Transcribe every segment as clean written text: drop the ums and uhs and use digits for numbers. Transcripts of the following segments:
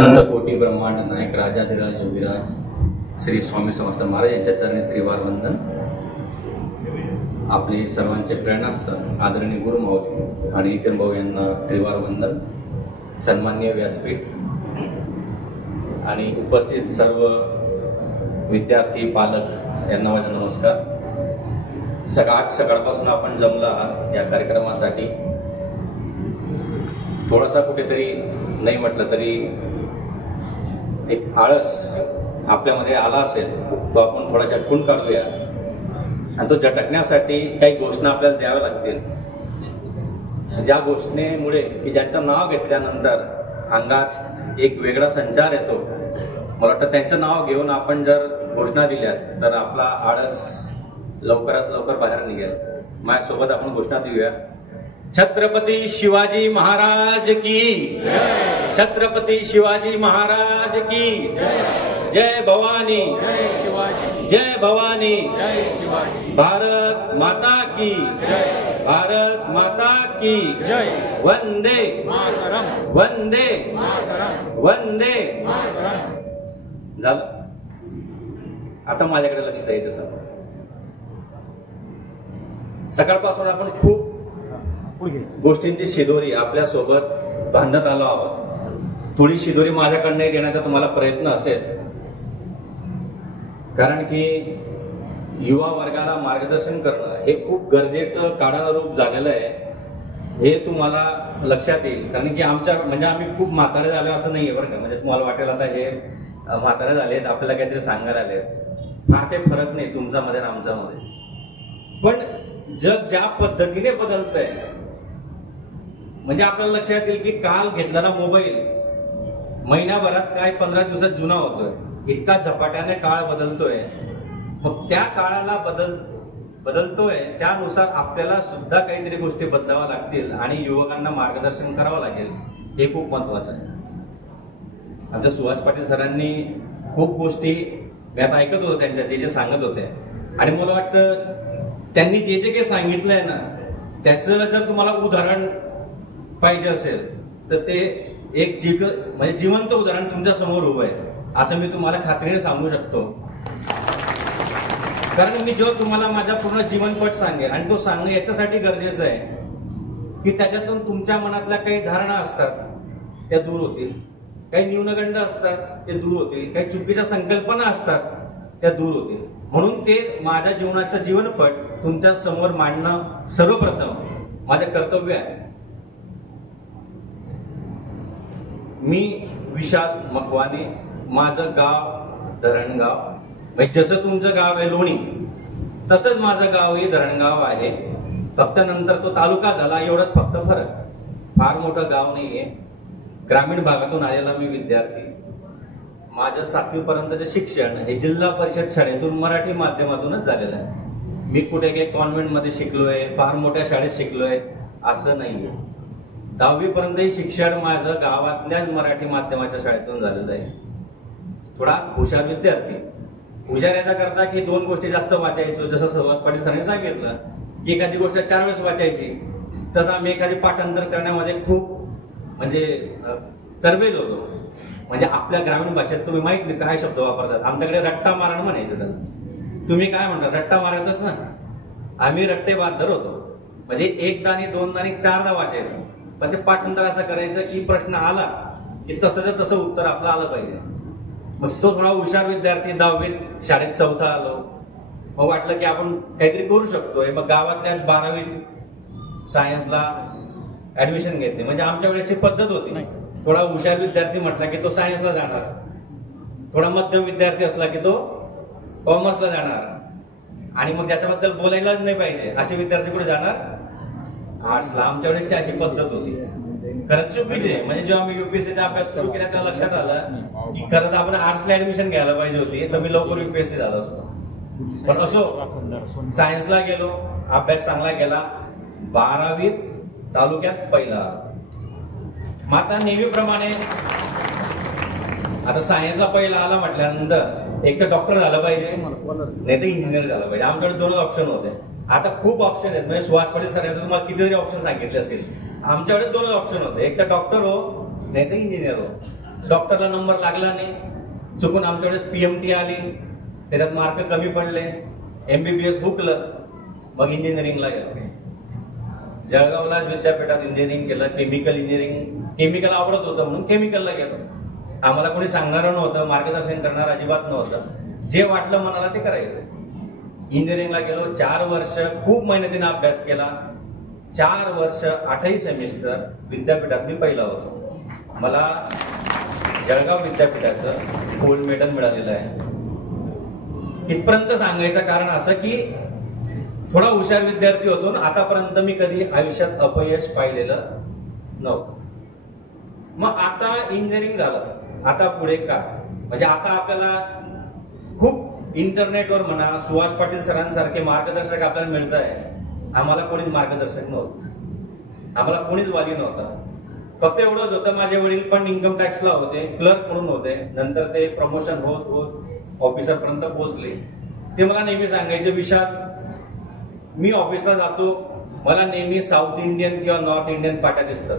अनंत कोटी ब्रह्मांड नायक राजाधिराज योगीराज श्री स्वामी समर्थ महाराज यांच्या चरणी त्रिवार वंदन. आपले सर्वांचे प्रेरणास्थान आदरणीय गुरुमाऊली आणि नितीन भाऊ यांना त्रिवार वंदन. सन्माननीय व्यासपीठ आणि उपस्थित सर्व विद्यार्थी पालक यांना माझा नमस्कार. सकाळपासून आपण जमला आहात या कार्यक्रमासाठी. थोडासा कुठेतरी नाही म्हटलं तरी एक आळस आपल्यामध्ये आला असेल, तो आपण थोडा झटकून काढूया आणि तो झटकण्यासाठी काही घोषणा आपल्याला द्याव्या लागतील. ज्या घोषणेमुळे की ज्यांचं नाव घेतल्यानंतर अंगात एक वेगळा संचार येतो, मला वाटतं त्यांचं नाव घेऊन आपण जर घोषणा दिल्या तर आपला आळस लवकरात लवकर बाहेर निघेल. माझ्यासोबत आपण घोषणा देऊया. छत्रपती शिवाजी महाराज की, छत्रपती शिवाजी महाराज की जय भवानी, जय भवानी, भारत माता की, भारत माता की वंदे वंदे वंदे. झालं. आता माझ्याकडे लक्ष द्यायचं. सकाळपासून आपण खूप गोष्टींची शिदोरी आपल्या सोबत बांधत आलो आहोत. थोडी शिदोरी माझ्याकडनं देण्याचा तुम्हाला प्रयत्न असेल, कारण की युवा वर्गाला मार्गदर्शन करणं हे खूप गरजेचं काळानुरूप झालेलं आहे. हे तुम्हाला लक्षात येईल, कारण की म्हणजे आम्ही खूप म्हातारे झालो असं नाहीये बरं का. म्हणजे तुम्हाला वाटेल आता हे म्हातारे झालेत, आपल्याला काहीतरी सांगायला आलेत. फार काही फरक नाही तुमच्यामध्ये आणि आमच्यामध्ये. पण जग ज्या पद्धतीने बदलतंय, म्हणजे आपल्याला लक्षात येईल की काल घेतलेला मोबाईल महिन्याभरात काय 15 दिवसात जुना होतोय. इतका झपाट्याने काळ बदलतोय. मग त्या काळाला बदलतोय त्यानुसार आपल्याला सुद्धा काहीतरी गोष्टी बदलाव्या लागतील आणि युवकांना मार्गदर्शन करावं लागेल. हे खूप महत्वाचं आहे. आमच्या सुहास पाटील सरांनी खूप गोष्टी मी आता ऐकत होतो त्यांच्या, जे सांगत होते, आणि मला वाटतं त्यांनी जे काही सांगितलंय ना, त्याचं जर तुम्हाला उदाहरण पाहिजे असेल तर ते एक म्हणजे जिवंत उदाहरण तुमच्या समोर उभं आहे असं मी तुम्हाला खात्रीने सांगू शकतो. कारण मी जेव्हा तुम्हाला माझा पूर्ण जीवनपट सांगेल, आणि तो सांगणं याच्यासाठी गरजेचं आहे की त्याच्यातून तुमच्या मनातल्या काही धारणा असतात त्या दूर होतील, काही न्यूनगंड असतात ते दूर होतील, काही चुकीच्या संकल्पना असतात त्या दूर होतील. म्हणून ते माझ्या जीवनाचं जीवनपट तुमच्या समोर मांडणं सर्वप्रथम माझं कर्तव्य आहे. मी विशाल मकवाने, माझं गाव धरणगाव. म्हणजे जसं तुमचं गाव आहे लोणी, तसंच माझं गाव हे धरणगाव आहे. फक्त नंतर तो तालुका झाला एवढंच फक्त फरक. फार मोठं गाव नाहीये. ग्रामीण भागातून आलेला मी विद्यार्थी. माझं 7वी पर्यंतचं शिक्षण हे जिल्हा परिषद शाळेतून मराठी माध्यमातूनच झालेलं आहे. मी कुठे काही कॉन्व्हेंटमध्ये शिकलोय, फार मोठ्या शाळेत शिकलोय असं नाहीये. 10वी पर्यंत शिक्षण माझं गावातल्याच मराठी माध्यमाच्या शाळेतून झालेलं आहे. थोडा हुशार विद्यार्थी. हुशार याचा करता की 2 गोष्टी जास्त वाचायचो. जसं सुहास पाटील सरांनी सांगितलं की एखादी गोष्ट 4 वेळेस वाचायची, तसं आम्ही एखादी पाठांतर करण्यामध्ये खूप म्हणजे तरबेज होतो. म्हणजे आपल्या ग्रामीण भाषेत तुम्ही माहित नाही काय शब्द वापरतात. आमच्याकडे रट्टा मारण म्हणायचं त्याला. तुम्ही काय म्हणता? रट्टा मारायचात ना. आम्ही रट्टेबाज होतो. म्हणजे 1दा आणि 2दा आणि 4दा वाचायचं. पण ते पाठांतर असं करायचं की प्रश्न आला की तसंच तसं उत्तर आपलं आलं पाहिजे. मग तो थोडा हुशार विद्यार्थी 10वीत शाळेत 4था आलो. मग वाटलं की आपण काहीतरी करू शकतोय. मग गावातल्याच 12वीत सायन्सला ऍडमिशन घेतली. म्हणजे आमच्या वेळेची पद्धत होती. थोडा हुशार विद्यार्थी म्हटला की तो सायन्सला जाणार, थोडा मध्यम विद्यार्थी असला की तो कॉमर्सला जाणार, आणि मग त्याच्याबद्दल बोलायलाच नाही पाहिजे असे विद्यार्थी कुठे जाणार आर्ट्सला. आमच्या वेळेसची अशी पद्धत होती. खरंच चुकीची आहे. म्हणजे जेव्हा मी युपीएससीचा अभ्यास सुरू केला तेव्हा लक्षात आलं की खरंच आपण आर्ट्सला ऍडमिशन घ्यायला पाहिजे होती, तर मी लवकर युपीएससी झालो असतो. पण असो, सायन्सला गेलो, अभ्यास चांगला केला. 12वीत तालुक्यात पहिला. मग आता नेहमीप्रमाणे आता सायन्सला पहिला आला म्हटल्यानंतर एक तर डॉक्टर झालं पाहिजे, नाही तर इंजिनियर झालं पाहिजे. आमच्याकडे 2 ऑप्शन होते. आता खूप ऑप्शन आहेत. म्हणजे सुहास पाटील सरांचं तुम्हाला कितीतरी ऑप्शन सांगितले असतील. आमच्याकडे 2 ऑप्शन होते. एक तर डॉक्टर हो, नाही तर इंजिनियर हो. डॉक्टरला नंबर लागला नाही, चुकून आमच्या वेळेस PMT आली, त्याच्यात मार्क कमी पडले, MBBS हुकलं, मग इंजिनिअरिंगला गेलो. जळगावलाच विद्यापीठात इंजिनिअरिंग केलं, केमिकल इंजिनिअरिंग. केमिकल आवडत होतं म्हणून केमिकलला गेलो. आम्हाला कोणी सांगणारं नव्हतं, मार्गदर्शन करणार अजिबात नव्हतं. जे वाटलं मनाला ते करायचं. इंजिनिअरिंगला गेलो, 4 वर्ष खूप मेहनतीने अभ्यास केला. 4 वर्ष 8ही सेमिस्टर विद्यापीठात मी पहिला होतो. मला जळगाव विद्यापीठाचं गोल्ड मेडल मिळालेलं आहे. इथपर्यंत सांगायचं कारण असं की थोडा हुशार विद्यार्थी होतो ना, आतापर्यंत मी कधी आयुष्यात अपयश पाहिलेलं नव्हतं. मग आता इंजिनिअरिंग झालं, आता पुढे काय? म्हणजे आता आपल्याला खूप इंटरनेटवर म्हणा, सुहास पाटील सरांसारखे मार्गदर्शक आपल्याला मिळत आहे. आम्हाला कोणीच मार्गदर्शक नव्हतं, आम्हाला कोणीच वाली नव्हता. फक्त एवढंच होतं, माझे वडील पण इन्कम टॅक्सला होते, क्लर्क म्हणून होते. नंतर ते प्रमोशन होत होत ऑफिसर पर्यंत पोहोचले. ते मला नेहमी सांगायचे, विशाल मी ऑफिसला जातो, मला नेहमी साऊथ इंडियन किंवा नॉर्थ इंडियन पाट्या दिसतात,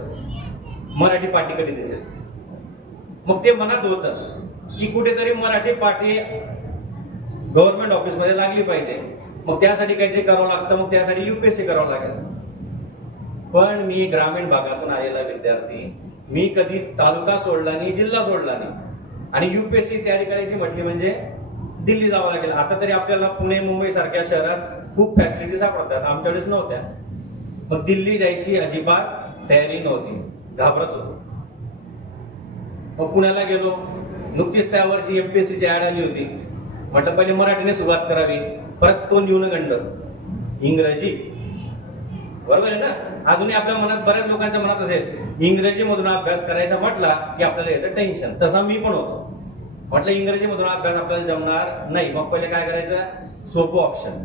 मराठी पाटी कधी दिसेल? मग ते मनात होतं की कुठेतरी मराठी पाटी गव्हर्नमेंट ऑफिसमध्ये लागली पाहिजे. मग त्यासाठी काहीतरी करावं लागतं, मग त्यासाठी UPSC करावं लागेल. पण मी ग्रामीण भागातून आलेला विद्यार्थी, मी कधी तालुका सोडला नाही, जिल्हा सोडला नाही. आणि UPSC तयारी करायची म्हटली म्हणजे दिल्ली जावं लागेल. आता तरी आपल्याला पुणे मुंबई सारख्या शहरात खूप फॅसिलिटी सापडतात, आमच्या वेळेस नव्हत्या. मग दिल्ली जायची अजिबात तयारी नव्हती, घाबरत होतो. मग पुण्याला गेलो, नुकतीच त्या वर्षी MPSCची ऍड आली होती. म्हटलं पहिले मराठीने सुरुवात करावी. परत तो न्यूनगंड इंग्रजी, बरोबर आहे ना? अजूनही आपल्या मनात, बऱ्याच लोकांच्या मनात असेल, इंग्रजी मधून अभ्यास करायचा म्हटला की आपल्याला येतं टेन्शन. तसा मी पण होतो. म्हटलं इंग्रजी मधून अभ्यास आपल्याला जमणार नाही. मग पहिले काय करायचं? सोपं ऑप्शन,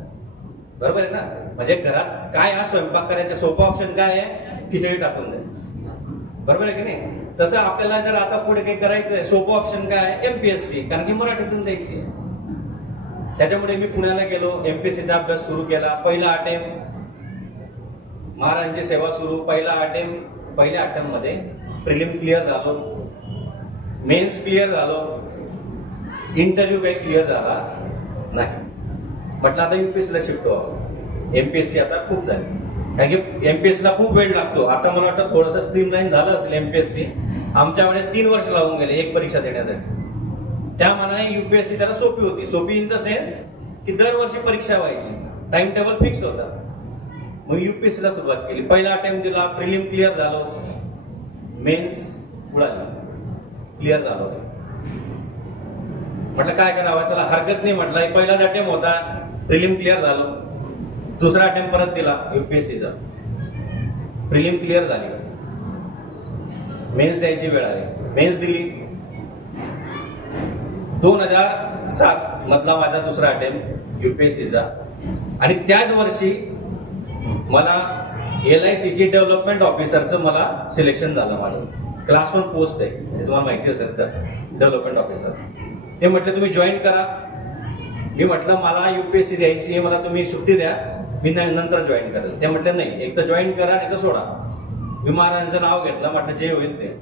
बरोबर आहे ना? म्हणजे घरात काय हा स्वयंपाक करायचा, सोपं ऑप्शन काय आहे? खिचडी टाकून दे, बरोबर आहे की नाही? तसं आपल्याला जर आता पुढे काही करायचंय, सोपं ऑप्शन काय आहे? MPSC, कारण की मराठीतून द्यायची. त्याच्यामुळे मी पुण्याला गेलो, MPSCचा अभ्यास सुरू केला. पहिला अटेम्प्ट, महाराजांची सेवा सुरू. पहिल्या अटेम्प्ट मध्ये प्रिलिम क्लिअर झालो, मेन्स क्लिअर झालो, इंटरव्ह्यू काही क्लिअर झाला नाही. म्हटलं आता UPSC ला शिफ्ट व्हावं. MPSC आता खूप झाली, कारण की MPSC ला खूप वेळ लागतो. आता मला वाटतं थोडंसं स्ट्रीमलाईन झालं असेल MPSC. आमच्या वेळेस 3 वर्ष लागून गेले एक परीक्षा देण्यासाठी. त्या मानाने UPSC त्याला सोपी होती. सोपी इन द सेन्स की दरवर्षी परीक्षा व्हायची, टाइम टेबल फिक्स होता. मग UPSC ला सुरुवात केली. पहिला अटेम्प्ट दिला, प्रिलिम क्लिअर झालो, मेन्स उडाली, क्लिअर झालो. म्हटलं काय करावं, त्याला हरकत नाही. म्हटलं पहिलाच अटेम्प्ट होता, प्रिलिम क्लिअर झालो. दुसरा अटेम्प्ट परत दिला UPSCचा, प्रिलिम क्लिअर झाली, मेन्स द्यायची वेळ आली. मेन्स दिली. 2007 मधला माझा दुसरा अटेम्प्ट UPSCचा. आणि त्याच वर्षी मला LICची डेव्हलपमेंट ऑफिसरचं मला सिलेक्शन झालं. माझं क्लास 1 पोस्ट आहे, तुम्हाला माहिती असेल तर, डेव्हलपमेंट ऑफिसर. ते म्हटलं तुम्ही जॉईन करा. मी म्हटलं मला UPSC द्यायची आहे, मला तुम्ही सुट्टी द्या, मी नंतर जॉईन करेल. ते म्हटलं नाही, एक तर जॉईन करा नाही तर सोडा. मी महाराजांचं नाव घेतलं, म्हटलं जे होईल ते.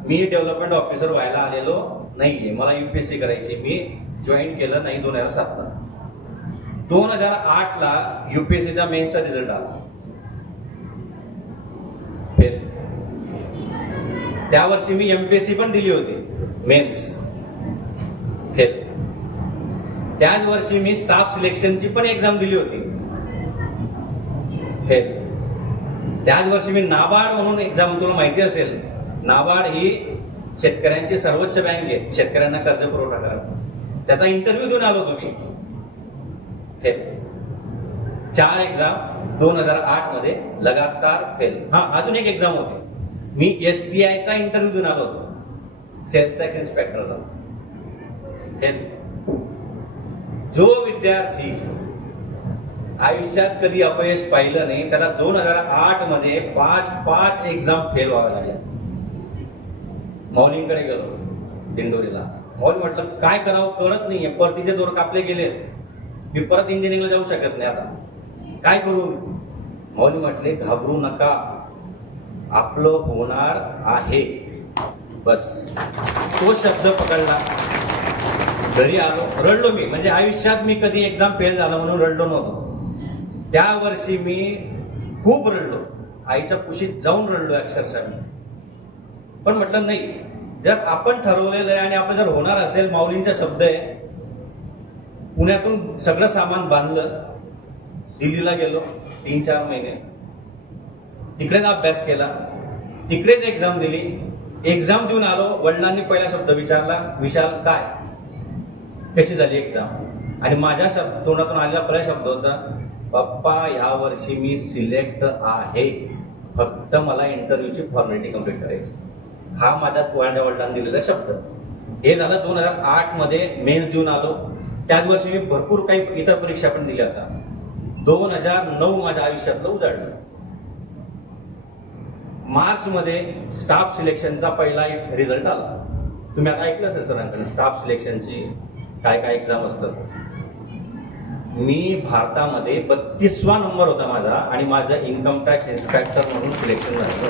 मी डेव्हलपमेंट ऑफिसर व्हायला आलेलो नाहीये, मला UPSC करायची. मी जॉईन केलं नाही 2007 ला. 2008 ला UPSCचा मेन्सचा रिझल्ट आला. त्या वर्षी मी MPSC पण दिली होती, मेन्स फेल. त्याच वर्षी मी स्टाफ सिलेक्शनची पण एक्झाम दिली होती, फेल. त्याच वर्षी मी नाबार्ड म्हणून एक्झाम, तुला माहिती असेल, नाबार्ड ही शेतकऱ्यांची सर्वोच्च बँक आहे, शेतकऱ्यांना कर्ज पुरवठा करा. त्याचा इंटरव्ह्यू देऊन आलो तुम्ही, फेल. 4 एक्झाम 2008 मध्ये लगातार फेल. हा, अजून एक एक्झाम होती, मी STIचा इंटरव्ह्यू देऊन आलो होतो, सेल्स टॅक्स इन्स्पेक्टरचा, फेल. जो विद्यार्थी आयुष्यात कधी अपयश पाहिलं नाही, त्याला 2008 मध्ये 5 एक्झाम फेल व्हाव्या लागल्या. मौलींकडे गेलो दिंडोरीला. मौली म्हटलं काय करावं कळत नाहीये, परतीचे दोर कापले गेले, मी परत इंजिनिअरिंगला जाऊ शकत नाही, आता काय करू? मौली म्हटले घाबरू नका, आपलं होणार आहे. बस तो शब्द पकडला. घरी आलो, रडलो मी. म्हणजे आयुष्यात मी कधी एक्झाम फेल झाला म्हणून रडलो नव्हतो. त्या वर्षी मी खूप रडलो, आईच्या कुशीत जाऊन रडलो अक्षरशः मी. पण म्हटलं नाही, जर आपण ठरवलेलं आहे आणि आपण जर होणार असेल, माऊलींचा शब्द आहे. पुण्यातून सगळं सामान बांधलं, दिल्लीला गेलो 3-4 महिने, तिकडेच अभ्यास केला, तिकडेच एक्झाम दिली. एक्झाम देऊन आलो, वडिलांनी पहिला शब्द विचारला, विशाल काय, कशी झाली एक्झाम? आणि माझ्या तोंडातून आलेला पहिला शब्द होता, पप्पा ह्या वर्षी मी सिलेक्ट आहे, फक्त मला इंटरव्ह्यूची फॉर्मॅलिटी कंप्लीट करायची. हा माझ्या वडिलांनी दिलेला शब्द. हे झालं 2008 मध्ये. मेन्स देऊन आलो. त्याच वर्षी मी भरपूर काही इतर परीक्षा पण दिल्या होत्या. 2009 माझ्या आयुष्यातलं उजाडलं. मार्च मध्ये स्टाफ सिलेक्शनचा पहिला रिझल्ट आला. तुम्ही आता ऐकलं असेल सरांकडे स्टाफ सिलेक्शनची काय काय एक्झाम असतात. मी भारतामध्ये 32वा नंबर होता माझा आणि माझं इन्कम टॅक्स इन्स्पेक्टर म्हणून सिलेक्शन झालं.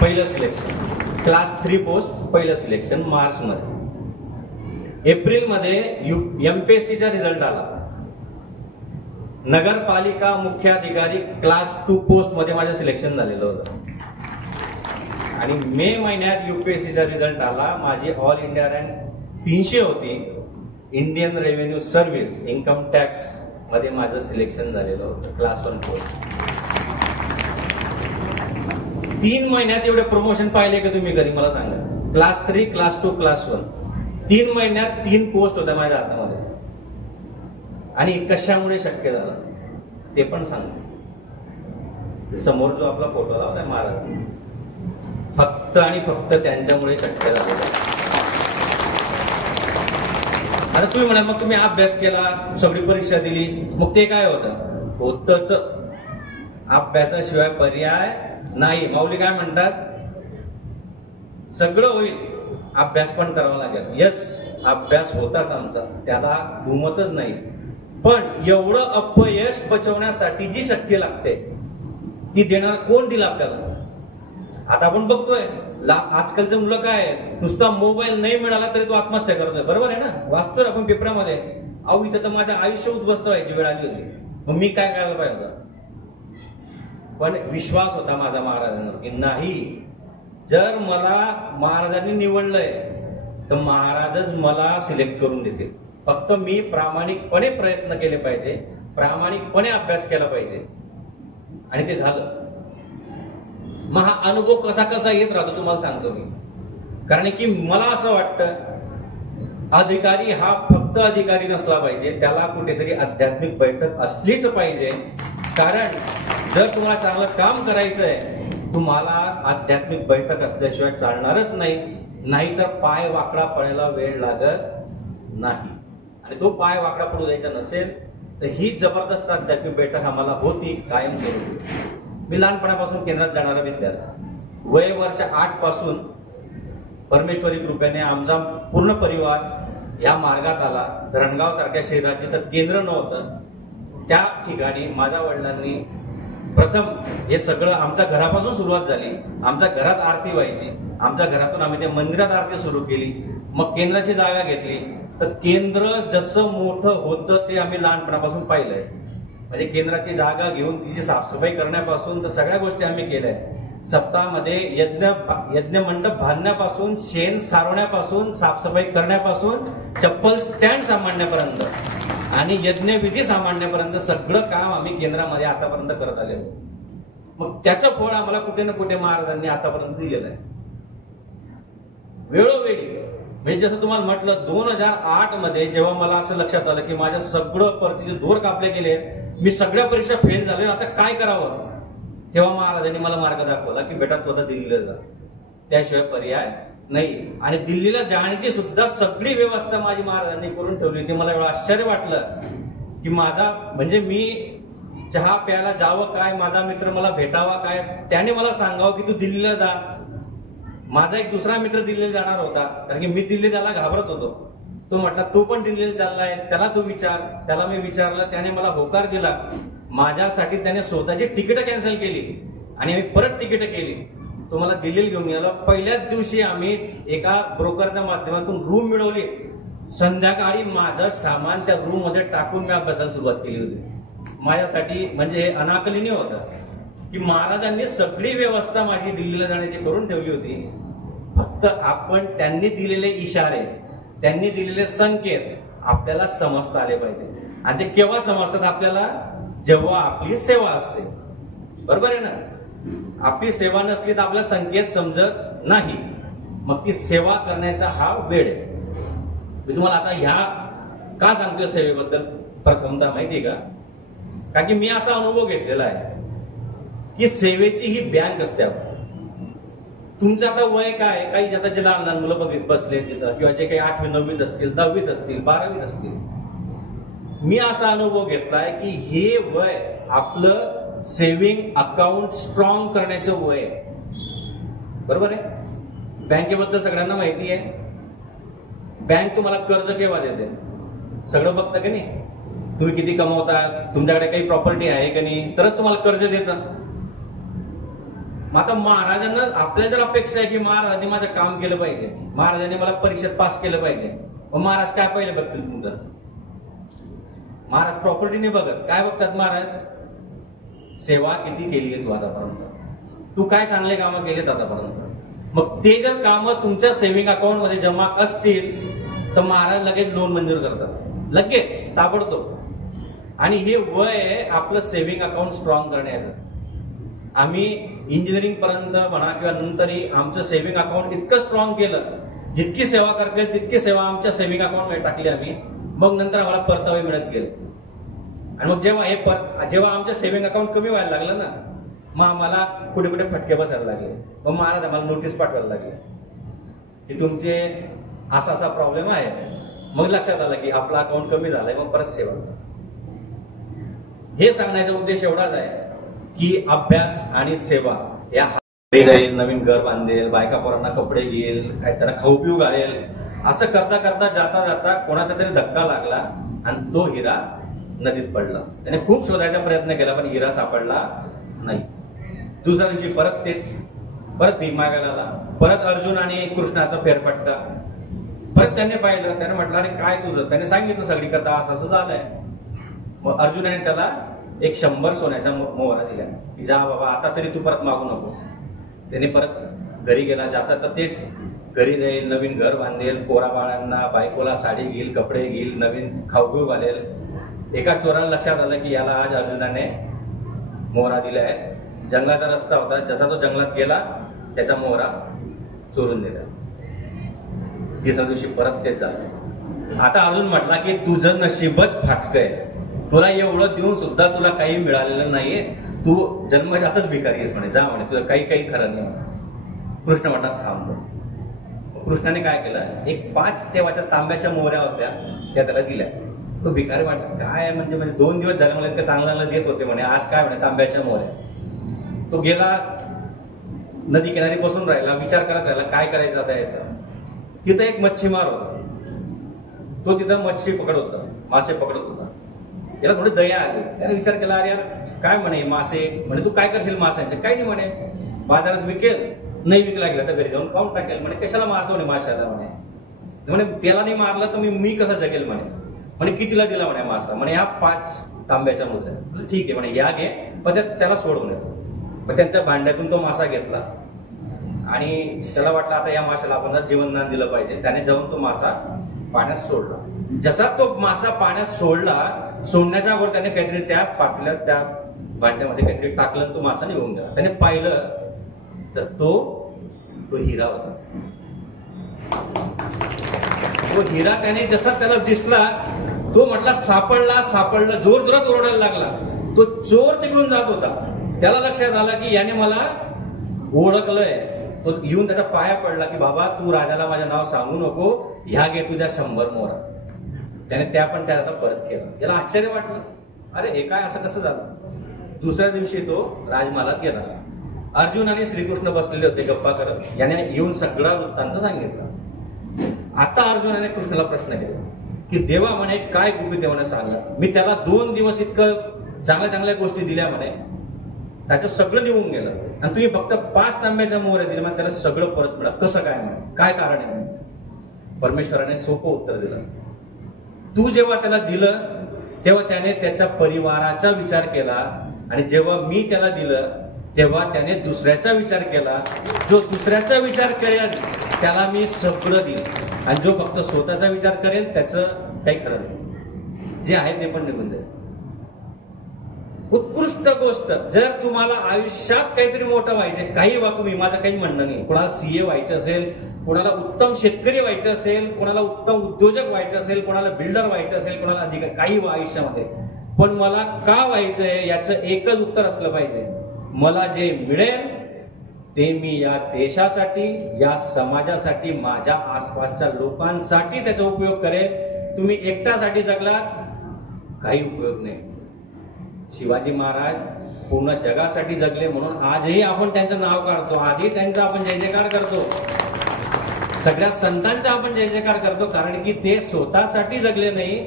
पहिलं सिलेक्शन, क्लास 3 पोस्ट, पहिलं सिलेक्शन मार्च मध्ये. एप्रिलमध्ये एमपीएससीचा रिझल्ट आला. नगरपालिका मुख्याधिकारी क्लास 2 पोस्ट मध्ये माझं सिलेक्शन झालेलं होतं. आणि मे महिन्यात युपीएससीचा रिझल्ट आला. माझी ऑल इंडिया रँक 300 होती. Indian revenue service income tax मध्ये माझं सिलेक्शन झालेलं होतं, क्लास 1 पोस्ट. 3 महिन्यात एवढे प्रमोशन पाहिले का तुम्ही कधी मला सांगा? क्लास 3, क्लास 2, क्लास 1, 3 महिन्यात 3 पोस्ट होत्या माझ्या हातामध्ये. आणि कशामुळे शक्य झालं ते पण सांगतो. समोर जो आपला फोटो लावलाय महाराज, फक्त आणि फक्त त्यांच्यामुळे शक्य झालं. आता तुम्ही म्हणा, मग तुम्ही अभ्यास केला, सगळी परीक्षा दिली, मग ते काय होतं? होतच. अभ्यासाशिवाय पर्याय नाही. माऊली काय म्हणतात? सगळं होईल, अभ्यास पण करावा लागेल. यस, अभ्यास होताच आमचा, त्याला दुमतच नाही. पण एवढं अपयश पचवण्यासाठी जी शक्ती लागते ती देणार कोण दिला आपल्याला? आता आपण बघतोय आजकालचे मुलं काय, नुसता मोबाईल नाही मिळाला तरी तो आत्महत्या करतोय. बरोबर आहे ना? वाचतोय आपण पेपरामध्ये. अहो, इथं तर माझं आयुष्य उद्ध्वस्त व्हायची वेळ आली होती. मग मी काय करायला पाहिजे होतं? पण विश्वास होता माझा महाराजांवर की नाही, जर मला महाराजांनी निवडलंय तर महाराजच मला सिलेक्ट करून देतील. फक्त मी प्रामाणिकपणे प्रयत्न केले पाहिजे, प्रामाणिकपणे अभ्यास केला पाहिजे. आणि ते झालं. मग हा अनुभव कसा कसा येत राहतो तुम्हाला सांगतो मी. कारण की मला असं वाटतं, अधिकारी हा फक्त अधिकारी नसला पाहिजे, त्याला कुठेतरी आध्यात्मिक बैठक असलीच पाहिजे. कारण जर तुम्हाला चांगलं काम करायचं आहे, तुम्हाला आध्यात्मिक बैठक असल्याशिवाय चालणारच नाही. नाहीतर पाय वाकडा पडायला वेळ लागत नाही. आणि तो पाय वाकडा पडू द्यायचा नसेल तर ही जबरदस्त आध्यात्मिक बैठक आम्हाला होती कायमस्वरूपी. मी लहानपणापासून केंद्रात जाणारा विद्यार्थी. वय वर्ष 8 पासून परमेश्वरी कृपेने आमचा पूर्ण परिवार या मार्गात आला. धरणगाव सारख्या शहरात जिथं केंद्र नव्हतं, त्या ठिकाणी माझ्या वडिलांनी प्रथम हे सगळं आमच्या घरापासून सुरुवात झाली. आमच्या घरात आरती व्हायची. आमच्या घरातून आम्ही त्या मंदिरात आरती सुरू केली. मग केंद्राची जागा घेतली. तर केंद्र जसं मोठं होतं ते आम्ही लहानपणापासून पाहिलंय. म्हणजे केंद्राची जागा घेऊन तिची साफसफाई करण्यापासून तर सगळ्या गोष्टी आम्ही केल्या. सप्ताहामध्ये यज्ञ मंडप बांधण्यापासून, शेण सारवण्यापासून, साफसफाई करण्यापासून, चप्पल स्टँड सांभाळण्यापर्यंत आणि यज्ञविधी सांभाळण्यापर्यंत सगळं काम आम्ही केंद्रामध्ये आतापर्यंत करत आलेलो. मग त्याचं फळ आम्हाला कुठे ना कुठे महाराजांनी आतापर्यंत दिलेलं आहे. वेळोवेळी म्हणजे जसं तुम्हाला म्हटलं, 2008 मध्ये जेव्हा मला असं लक्षात आलं की माझ्या सगळं परतीचे दोर कापले गेले, मी सगळ्या परीक्षा फेल झाले, आता काय करावं, तेव्हा महाराजांनी मला मार्ग दाखवला की बेटा तू आता दिल्लीला जा, त्याशिवाय पर्याय नाही. आणि दिल्लीला जाण्याची सुद्धा सगळी व्यवस्था माझी महाराजांनी करून ठेवली होती. मला एवढं आश्चर्य वाटलं की माझा म्हणजे मी चहा प्यायला जावं काय, माझा मित्र मला भेटावा काय, त्याने मला सांगावं की तू दिल्लीला जा. माझा एक दुसरा मित्र दिल्लीला जाणार होता, कारण की मी दिल्ली जायला घाबरत होतो. तो म्हटला तू पण दिल्लीला चाललाय, त्याला तू विचार. त्याला मी विचारलं, त्याने मला होकार दिला. माझ्यासाठी त्याने स्वतःची तिकीट कॅन्सल केली आणि मी परत तिकीट केली. तुम्हाला दिल्लीला घेऊन गेला. पहिल्याच दिवशी आम्ही एका ब्रोकरच्या माध्यमातून रूम मिळवली. संध्याकाळी माझं सामान त्या रूम मध्ये टाकून मी अभ्यासाला सुरुवात केली होती. माझ्यासाठी म्हणजे हे अनाकलनीय होतं की महाराजांनी सगळी व्यवस्था माझी दिल्लीला जाण्याची करून ठेवली होती. फक्त आपण त्यांनी दिलेले इशारे, त्यांनी दिलेले संकेत आपल्याला समजता आले पाहिजे. आणि ते केव्हा समजतात आपल्याला? जेव्हा आपली सेवा असते. बरोबर आहे ना? आपली सेवा नसली तर आपला संकेत समजत नाही. मग ती सेवा करण्याचा हा वेळ आहे. मी तुम्हाला आता ह्या का सांगतोय सेवेबद्दल? प्रथमतः माहितीये का? कारण की मी असा अनुभव घेतलेला आहे की सेवेची ही बँक असते. तुमचं आता वय काय? काही आता जे लहान लहान मुलं बसले तिथं, किंवा जे काही 8वी 9वीत असतील, 10वीत असतील, 12वीत असतील, मी असा अनुभव घेतलाय की हे वय आपलं सेव्हिंग अकाउंट स्ट्रॉंग करण्याचं वय आहे. बरोबर आहे? बँकेबद्दल सगळ्यांना माहिती आहे. बँक तुम्हाला कर्ज केव्हा देते? सगळं बघतं की नाही? तुम्ही किती कमवतात, तुमच्याकडे काही प्रॉपर्टी आहे की नाही, तरच तुम्हाला कर्ज देतं. मग आता महाराजांना आपल्या जर अपेक्षा आहे की महाराजांनी माझं काम केलं पाहिजे, महाराजांनी मला परीक्षेत पास केलं पाहिजे, मग महाराज काय पहिले बघतील तुमचं? महाराज प्रॉपर्टी नाही बघत. काय बघतात महाराज? सेवा किती केली आहे तू आतापर्यंत, तू काय चांगले कामं केलेत आतापर्यंत. मग ते जर कामं तुमच्या सेव्हिंग अकाउंट मध्ये जमा असतील तर महाराज लगेच लोन मंजूर करतात, लगेच ताबडतोब. आणि हे वय आहे आपलं सेव्हिंग अकाउंट स्ट्रॉंग करण्याचं. आम्ही इंजिनिअरिंग पर्यंत म्हणा किंवा नंतरही आमचं सेव्हिंग अकाउंट इतकं स्ट्रॉंग केलं, जितकी सेवा करता येईल तितकी सेवा आमच्या सेव्हिंग अकाउंट मध्ये टाकली आम्ही. मग नंतर आम्हाला परतावे मिळत गेले. आणि मग जेव्हा आमचं सेव्हिंग अकाउंट कमी व्हायला लागलं ना, मग आम्हाला कुठे कुठे फटके बसायला लागले. मग महाराज आम्हाला नोटीस पाठवायला लागले की तुमचे असा असा प्रॉब्लेम आहे. मग लक्षात आलं की आपला अकाउंट कमी झालाय, मग परत सेवा. हे सांगण्याचा उद्देश एवढाच आहे की अभ्यास आणि सेवा या जाईल, नवीन घर बांधेल, बायका पोरांना कपडे घेईल, काय त्यांना खाऊ पिऊ घालेल, असं करता करता जाता जाता कोणाचा तरी धक्का लागला आणि तो हिरा नदीत पडला. त्याने खूप शोधायचा प्रयत्न केला पण हिरा सापडला नाही. दुसऱ्या दिवशी परत तेच, परत भीक मागायला आला, परत अर्जुन आणि कृष्णाचा फेरफटका. परत त्याने पाहिलं, त्याने म्हटलं अरे काय तुझं? त्याने सांगितलं सगळी कथा, असं असं झालंय. मग अर्जुनाने त्याला एक 100 सोन्याचा मोहरा दिला की जा बाबा आता तरी तू परत मागू नको. त्याने परत घरी गेला. जाता तर तेच, घरी जाईल, नवीन घर बांधेल, पोरा बाळांना बायकोला साडी घेईल, कपडे घेईल, नवीन खाऊ पिऊ घालेल. एका चोराला लक्षात आलं की याला आज अर्जुनाने मोहरा दिलाय. जंगलाचा रस्ता होता, जसा तो जंगलात गेला त्याचा मोहरा चोरून दिला. तिसऱ्या दिवशी परत तेच झालं. आता अर्जुन म्हटला की तुझं नशीबच फाटकय, तुला एवढं देऊन सुद्धा तुला काही मिळालेलं नाहीये, तू जन्मजातच भिकारी आहेस म्हणे, जा म्हणे, तुझं काही खरं नाही. कृष्ण म्हटला थांब. कृष्णाने काय केलं, एक 5 तेव्हाच्या तांब्याच्या मोहऱ्या होत्या त्या त्याला दिल्या. तो भिकारी म्हटला काय म्हणजे 2 दिवस झाले मला इतकं चांगलं देत होते म्हणे, आज काय म्हणे तांब्याच्या मोहऱ्या. तो गेला नदी किनारी बसून राहिला, विचार करत राहिला काय करायचं आता याचं. तिथं एक मच्छीमार होता, तो तिथं मच्छी पकडत होता, मासे पकडत होता. याला थोडी दया आली. त्याने विचार केला अरे यार काय म्हणे मासे, म्हणे तू काय करशील माशांचे? काय नाही म्हणे, बाजारात विकेल, नाही विकला गेला तर घरी जाऊन खाऊन टाकेल. म्हणे कशाला मारतो म्हणे माशाला? म्हणे त्याला नाही मारलं तर मी कसं जगेल म्हणे. म्हणे कितीला दिला म्हणे मासा? म्हणे ह्या 5 तांब्याच्या मुद्रा. ठीक आहे म्हणे या घे, पण त्याला सोडवून येतो. मग त्या भांड्यातून तो मासा घेतला आणि त्याला वाटलं आता या माशाला आपण जीवनदान दिलं पाहिजे. त्याने जाऊन तो मासा पाण्यात सोडला. जसा तो मासा पाण्यात सोडण्याच्या अगोदर त्याने काहीतरी त्या पातेल्यात त्या भांड्यामध्ये काहीतरी टाकलं, तो मासा निघून गेला. त्याने पाहिलं तर तो हिरा होता. तो हिरा त्याने जसा त्याला दिसला तो म्हटला सापडला, जोर जोरात ओरडायला लागला. तो चोर तिकडून जात होता. त्याला लक्षात आलं की याने मला ओळखलंय. तो येऊन त्याच्या पाया पडला की बाबा तू राजाला माझं नाव सांगू नको, ह्या घे तुझ्या 100 मोहरा. त्याने त्याला परत केला. याला आश्चर्य वाटलं, अरे हे काय असं कसं झालं. दुसऱ्या दिवशी तो राजमहालात गेला. अर्जुन आणि श्रीकृष्ण बसलेले होते गप्पा करत. याने येऊन सगळा वृत्तांत सांगितला. आता अर्जुनाने कृष्णाला प्रश्न केला की देवा म्हणे काय गुपित म्हणे सांगा. मी त्याला 2 दिवस इतकं चांगल्या गोष्टी दिल्या म्हणे, त्याचं सगळं निघून गेलं आणि तुम्ही फक्त 5 तांब्याच्या मोहऱ्या दिल्या, मग त्याला सगळं परत मिळालं. कसं काय म्हणून, काय कारण आहे? परमेश्वराने सोपं उत्तर दिलं. तू जेव्हा त्याला दिलं तेव्हा त्याने त्याच्या परिवाराचा विचार केला, आणि जेव्हा मी त्याला दिलं तेव्हा त्याने दुसऱ्याचा विचार केला. जो दुसऱ्याचा विचार करेल त्याला मी सगळं देईन, आणि जो फक्त स्वतःचा विचार करेल त्याचं काही खरं नाही, जे आहे ते पण निघून जाईल. उत्कृष्ट गोष्ट, जर तुम्हाला आयुष्यात काहीतरी मोठं व्हायचे, काही व्हा तुम्ही, माझं काही म्हणणं नाही. कोणाला सीए व्हायचं असेल, कोणाला उत्तम शेतकरी व्हायचं असेल, कोणाला उत्तम उद्योजक व्हायचं असेल, कोणाला बिल्डर व्हायचं असेल, कोणाला अधिकारी, काही व्हा आयुष्यामध्ये, पण मला का व्हायचंय याचं एकच उत्तर असलं पाहिजे. मला जे मिळेल ते मी या देशासाठी, या समाजासाठी, माझ्या आसपासच्या लोकांसाठी त्याचा उपयोग करेल. तुम्ही एकट्यासाठी जगलात काही उपयोग नाही. शिवाजी महाराज पूर्ण जगासाठी जगले, म्हणून आजही आपण त्यांचं नाव काढतो, आजही त्यांचा आपण जय जयकार करतो, सगळ्या संतांचा आपण जय जयकार करतो, कारण की ते स्वतःसाठी जगले नाही,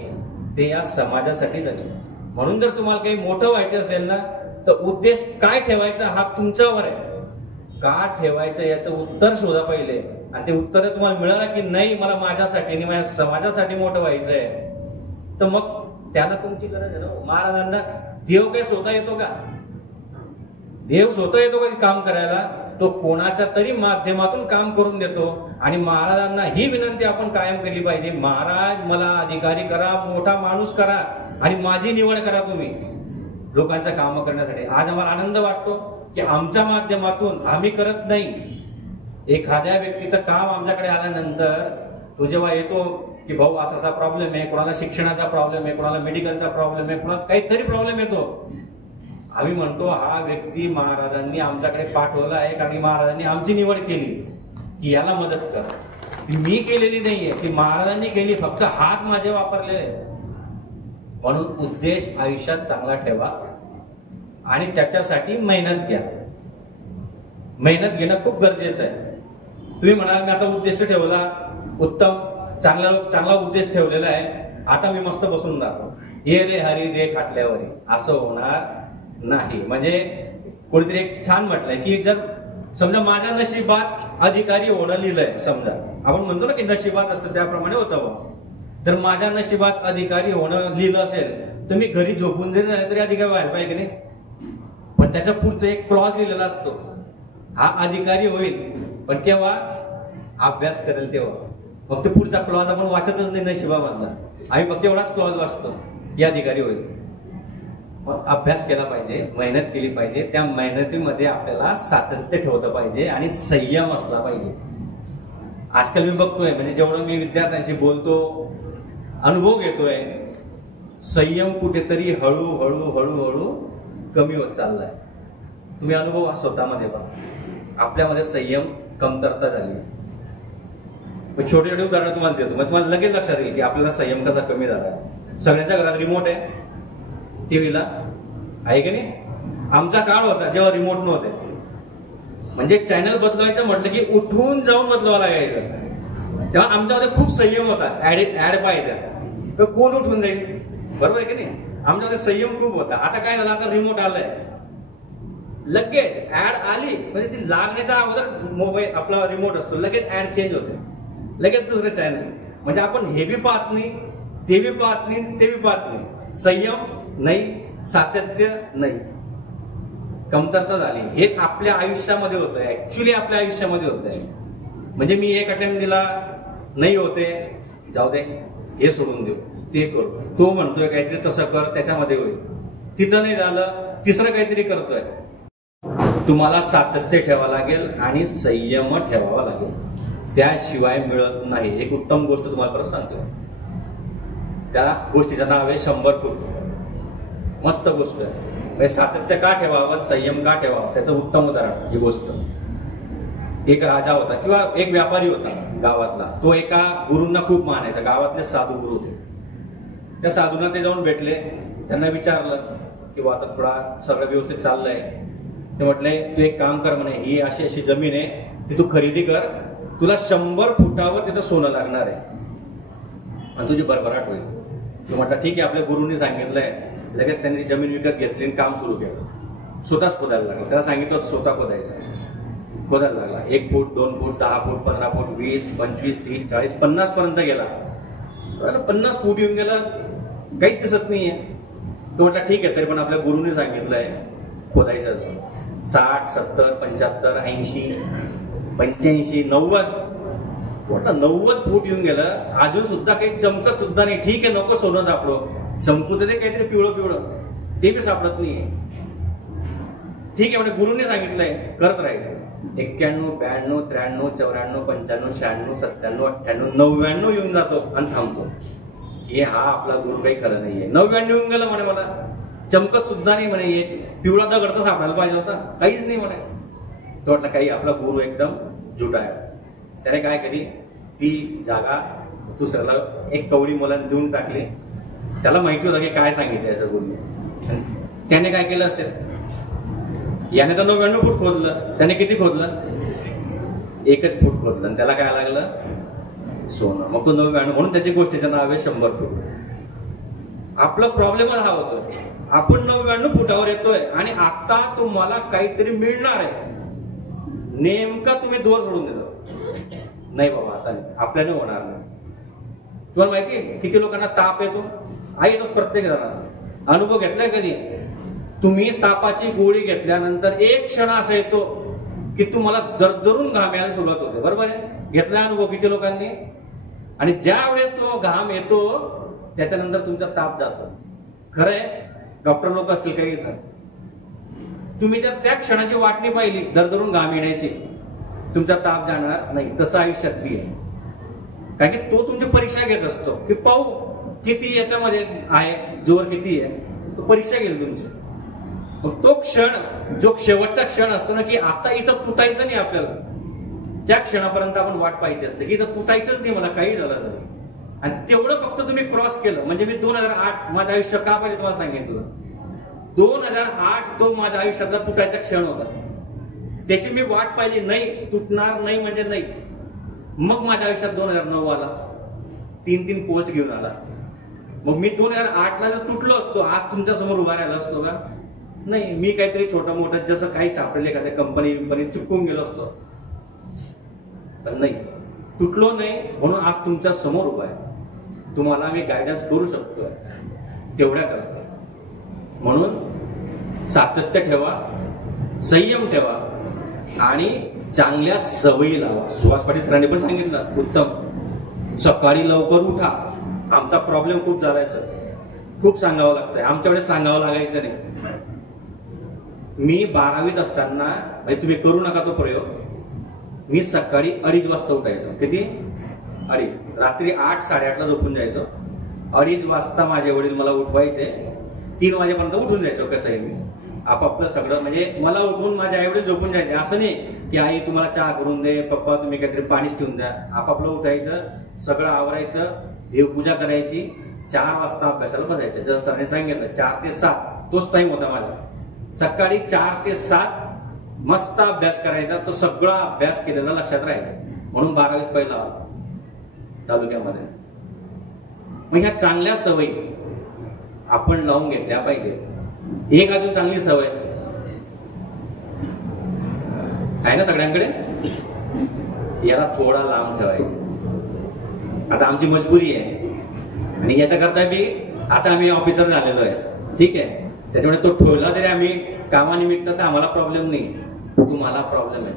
ते या समाजासाठी जगले. म्हणून जर तुम्हाला काही मोठं व्हायचं असेल ना, तर उद्देश काय ठेवायचा हा तुमच्यावर आहे. का ठेवायचं याचं उत्तर शोधा पहिले, आणि ते उत्तर तुम्हाला मिळालं की नाही मला माझ्यासाठी आणि माझ्या समाजासाठी मोठं व्हायचंय, तर मग त्याला तुमची गरज आहे ना. महाराजांना देव काय स्वतः येतो का? देव स्वतः येतो का काम करायला? तो कोणाच्या तरी माध्यमातून काम करून देतो. आणि महाराजांना ही विनंती आपण कायम केली पाहिजे, महाराज मला अधिकारी करा, मोठा माणूस करा, आणि माझी निवड करा तुम्ही लोकांचं काम करण्यासाठी. आज आम्हाला आनंद वाटतो की आमच्या माध्यमातून, आम्ही करत नाही, एखाद्या व्यक्तीचं काम आमच्याकडे आल्यानंतर तो जेव्हा येतो की भाऊ असा असा प्रॉब्लेम आहे, कोणाला शिक्षणाचा प्रॉब्लेम आहे, कोणाला मेडिकलचा प्रॉब्लेम आहे, कोणाला काहीतरी प्रॉब्लेम येतो, आम्ही म्हणतो हा व्यक्ती महाराजांनी आमच्याकडे पाठवला आहे, कारण महाराजांनी आमची निवड केली की याला मदत कर. ती मी केलेली नाहीये, ती महाराजांनी केली, फक्त हात माझे वापरलेले. म्हणून उद्देश आयुष्यात चांगला ठेवा आणि त्याच्यासाठी मेहनत घ्या. मेहनत घेणं खूप गरजेचं आहे. तुम्ही म्हणाल मी आता उद्देश ठेवला, उत्तम चांगला उद्देश ठेवलेला आहे, आता मी मस्त बसून राहतो, ये रे हरी दे खाटल्यावर, असं होणार नाही. म्हणजे कोणीतरी एक छान म्हटलंय की जर समजा माझ्या नशिबात अधिकारी होणं लिहिलंय, समजा आपण म्हणतो ना की नशिबात असतं त्याप्रमाणे होतं, तर माझ्या नशिबात अधिकारी होणं लिहिलं असेल तर मी घरी झोपून जरी राहिले तरी अधिकारी व्हायला पाहिजे नाही. पण त्याच्या पुढचं एक क्लॉज लिहिलेला असतो, हा अधिकारी होईल पण केव्हा अभ्यास करेल तेव्हा. मग ते पुढचा क्लॉज आपण वाचतच नाही नशिबामधला, आम्ही फक्त एवढाच क्लॉज वाचतो की अधिकारी होईल. मग अभ्यास केला पाहिजे, मेहनत केली पाहिजे, त्या मेहनतीमध्ये आपल्याला सातत्य ठेवलं पाहिजे आणि संयम असला पाहिजे. आजकाल मी बघतोय, म्हणजे जेवढं मी विद्यार्थ्यांशी बोलतो, अनुभव घेतोय, संयम कुठेतरी हळूहळू हळूहळू कमी होत चाललाय. तुम्ही अनुभव स्वतःमध्ये पहा, आपल्यामध्ये संयम कमतरता झाली. छोटे छोटे उदाहरण तुम्हाला देतो, मग तुम्हाला लगेच लक्षात येईल की आपल्याला संयम कसा कमी झाला. सगळ्यांच्या घरात रिमोट आहे, टीव्हीला आहे की नाही. आमचा काळ होता जेव्हा रिमोट नव्हते, म्हणजे चॅनल बदलायचं म्हटलं की उठून जाऊन बदलावं लागायचं. तेव्हा आमच्यामध्ये खूप संयम होता. ऍड पाहायचा तर कोण उठून जाईल, बरोबर आहे की नाही. आमच्यामध्ये संयम खूप होता. आता काय झालं, आता रिमोट आलंय, लगेच ऍड आली म्हणजे ती लागण्याच्या अगोदर मोबाईल आपला रिमोट असतो, लगेच ऍड चेंज होते, लगेच दुसरे चॅनल. म्हणजे आपण हे बी पाहत नाही, ते बी पाहत नाही, ते बी पाहत नाही. संयम नाही, सातत्य नाही, कमतरता झाली. हेच आपल्या आयुष्यामध्ये होतंय, ऍक्च्युली आपल्या आयुष्यामध्ये होतंय. म्हणजे मी एक अटेम्प्ट दिला, नाही होते, जाऊ दे, हे सोडून देऊ, ते करू. तो म्हणतोय काहीतरी तसं कर, त्याच्यामध्ये होईल. तिथं नाही झालं, तिसरं काहीतरी करतोय. तुम्हाला सातत्य ठेवावं लागेल आणि संयम ठेवावा लागेल, त्याशिवाय मिळत नाही. एक उत्तम गोष्ट तुम्हाला परत सांगतो, त्या गोष्टीचं नाव आहे 100 फूट. मस्त गोष्ट आहे. सातत्य का ठेवावं, संयम का ठेवावं, त्याचं उत्तम उदाहरण ही गोष्ट. एक राजा होता किंवा एक व्यापारी होता गावातला, तो एका गुरूंना खूप मानायचा. गावातले साधू गुरु होते. त्या साधूंना ते जाऊन भेटले, त्यांना विचारलं की आता थोडा सगळं व्यवस्थित चाललंय. ते म्हटले तू एक काम कर म्हणे, ही अशी अशी जमीन आहे, ती तू खरेदी कर, तुला 100 फुटावर तिथं सोनं लागणार आहे आणि तुझी भरभराट होईल. तो म्हटलं ठीक आहे, आपल्या गुरूंनी सांगितलंय. लगेच त्यांनी ती जमीन विकत घेतली आणि काम सुरू केलं. स्वतःच खोदायला लागला. त्याला सांगितलं होतं स्वतः खोदायचं, खोदायला लागला. 1 फूट 2 फूट 10 फूट 15 फूट 20 25 30 40 50 पर्यंत गेला. 50 फूट येऊन गेला, काहीच दिसत नाहीये. तो म्हटला ठीक आहे, तरी पण आपल्या गुरुने सांगितलंय खोदायचं. 60 70 75 80 85 90 90 फूट येऊन गेलं, अजून सुद्धा काही चमकत सुद्धा नाही. ठीक आहे, नको सोनं सापडो, चमकू तर काहीतरी पिवळं पिवळं, ते बी सापडत नाहीये. ठीक आहे म्हणजे गुरुने सांगितलंय करत राहायचं. 91 92 93 94 95 96 97 98 99 येऊन जातो आणि थांबतो. हे हा आपला गुरु काही खरं नाहीये. 99 येऊन गेलं म्हणे, मला चमकत सुद्धा नाही म्हणे, हे पिवळा दगड तर सापडायला पाहिजे होता, काहीच नाही म्हणे. तो वाटलं काही आपला गुरु एकदम झुटा आहे. त्याने काय केली, ती जागा दुसऱ्याला एक कवडी मुलांना देऊन टाकली. त्याला माहिती होतं की काय सांगितलं असं गुरुने. त्याने काय केलं असेल, याने तर 99 फूट खोदलं, त्याने किती खोदलं, 1च फूट खोदलं आणि त्याला काय लागलं, सोनं. मग तो 99, म्हणून त्याची गोष्टीचं नाव आहे 100 फूट. आपला प्रॉब्लेमच हा होतो, आपण 99 फुटावर येतोय आणि आता तुम्हाला काहीतरी मिळणार आहे, नेमका तुम्ही दोर सोडून देतो. नाही बाबा आता नाही, आपल्याने होणार नाही. तुम्हाला माहितीये किती लोकांना ताप येतो, येतोच प्रत्येक जणांना. अनुभव घेतलाय कधी तुम्ही, तापाची गोळी घेतल्यानंतर एक क्षण असा येतो की तुम्हाला दरदरून घाम यायला सुरुवात होते, बरोबर आहे. घेतला अनुभव किती लोकांनी. आणि ज्या वेळेस तो घाम येतो त्याच्यानंतर तुमचा ताप जातो. खरंय, डॉक्टर लोक असतील काही इथं, तुम्ही जर त्या क्षणाची वाटणी पाहिली, दरदरून घाम येण्याची, तुमचा ताप जाणार नाही. तसं आयुष्यात बी आहे. कारण की तो तुमची परीक्षा घेत असतो की पाहू किती याच्यामध्ये आहे, जोर किती आहे, तो परीक्षा घेईल तुमची. मग तो क्षण, जो शेवटचा क्षण असतो ना, की आता इथं तुटायचं नाही आपल्याला, त्या क्षणापर्यंत आपण वाट पाहिजे असते की इथं तुटायचंच नाही मला, काही झालं तर. आणि तेवढं फक्त तुम्ही क्रॉस केलं म्हणजे, मी 2008 माझं आयुष्य का पाहिजे तुम्हाला सांगितलं. 2008 तो माझ्या आयुष्यातला तुटायचा क्षण होता. त्याची मी वाट पाहिली, नाही तुटणार नाही म्हणजे नाही. मग माझ्या आयुष्यात 2009 आला, 3 पोस्ट घेऊन आला. मग मी 2008ला जर तुटलो असतो, आज तुमच्या समोर उभा राहिला असतो का, नाही. मी काहीतरी छोटं मोठं जसं काही सापडले एखाद्या कंपनी चिपकून गेलो असतो, पण नाही, तुटलो नाही. म्हणून आज तुमच्या समोर उभा आहे, तुम्हाला मी गायडन्स करू शकतोय तेवढ्या करता. म्हणून सातत्य ठेवा, संयम ठेवा आणि चांगल्या सवयी लावा. सुहास पाटील सरांनी पण सांगितलं उत्तम, सकाळी लवकर उठा. आमचा प्रॉब्लेम खूप झालाय सर, खूप सांगावं लागतंय, आमच्याकडे सांगावं लागायचं नाही. मी 12वीत असताना, म्हणजे तुम्ही करू नका तो प्रयोग, मी सकाळी 2:30 वाजता उठायचो. किती? 2:30. रात्री 8 साडेआठला झोपून जायचो. 2:30 वाजता माझे वडील मला उठवायचे, 3 वाजेपर्यंत उठून जायचो. कसंही मी आपापलं सगळं, म्हणजे मला उठवून माझ्या आईवडील झोपून जायचे. असं नाही की आई तुम्हाला चहा करून दे, पप्पा तुम्ही काहीतरी पाणीच ठेवून द्या. आपापलं उठायचं, सगळं आवरायचं, देवपूजा करायची, 4 वाजता अभ्यासाला बसायचं. जसं सरांनी सांगितलं 4 ते 7 तोच टाइम होता माझा. सकाळी 4 ते 7 मस्त अभ्यास करायचा. तो सगळा अभ्यास केलेला लक्षात राहायचा. म्हणून 12वीत पहिला तालुक्यामध्ये. मग ह्या चांगल्या सवयी आपण लावून घेतल्या पाहिजे. एक अजून चांगली सवय आहे ना सगळ्यांकडे, याला थोडा लांब ठेवायचं. आता आमची मजबुरी आहे आणि याच्याकरता बी आता आम्ही ऑफिसर झालेलो आहे, ठीक आहे. त्याच्यामुळे तो ठेवला तरी आम्ही कामानिमित्त, तर आम्हाला प्रॉब्लेम नाही, तुम्हाला प्रॉब्लेम आहे.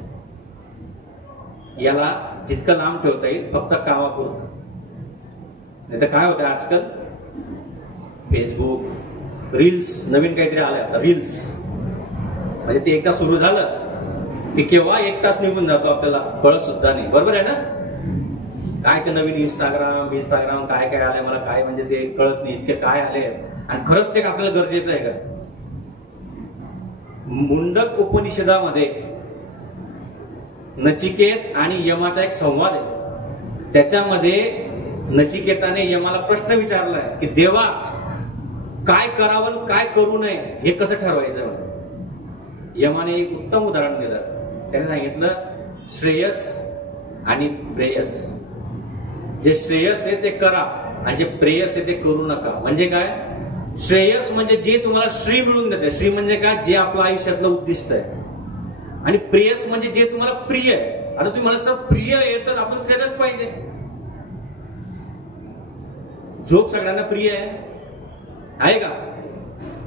याला जितकं लांब ठेवता येईल फक्त कामापुरतं. नाही तर काय होतं आजकाल, फेसबुक, रील्स, नवीन काहीतरी आलंय रील्स, म्हणजे ते एकदा सुरू झालं की केव्हा 1 तास निघून जातो आपल्याला कळत सुद्धा नाही, बरोबर आहे ना. काय ते नवीन इंस्टाग्राम काय काय आलंय मला काय म्हणजे ते कळत नाही, इतके काय आले. आणि खरंच ते आपल्याला गरजेचं आहे का. मुंडक उपनिषदामध्ये नचिकेत आणि यमाचा एक संवाद आहे. त्याच्यामध्ये नचिकेताने यमाला प्रश्न विचारलाय की देवा काय करावं काय करू नये हे कसं ठरवायचं. यमाने एक उत्तम उदाहरण दिलं. त्याने सांगितलं श्रेयस आणि प्रेयस. जे श्रेयस आहे ते करा आणि जे प्रेयस आहे ते करू नका. म्हणजे काय, श्रेयस म्हणजे जे तुम्हाला श्री मिळून देते. श्री म्हणजे काय? जे आपलं आयुष्यातलं उद्दिष्ट आहे. आणि प्रेयस म्हणजे जे तुम्हाला प्रिय आहे. आता तुम्ही मला सर प्रिय आहे तर आपण केलंच पाहिजे. झोप सगळ्यांना प्रिय आहे का?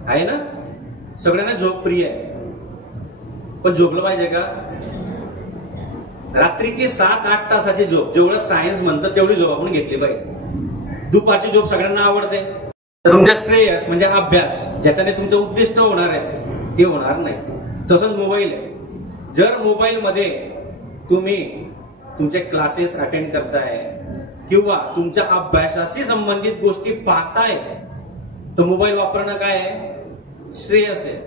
आहे ना? सगळ्यांना झोप प्रिय आहे. पण झोपलं पाहिजे का? रात्रीची 7-8 तासाची झोप जेवढं सायन्स म्हणतं तेवढी झोप आपण घेतली पाहिजे. दुपारची झोप सगळ्यांना आवडते. तुमच्या श्रेयस म्हणजे अभ्यास, ज्याच्याने तुमचं उद्दिष्ट होणार आहे ते होणार नाही. तसंच मोबाईल आहे. जर मोबाईल मध्ये तुम्ही तुमचे क्लासेस अटेंड करताय किंवा तुमच्या अभ्यासाशी संबंधित गोष्टी पाहताय तर मोबाईल वापरणं काय आहे? श्रेयस आहे.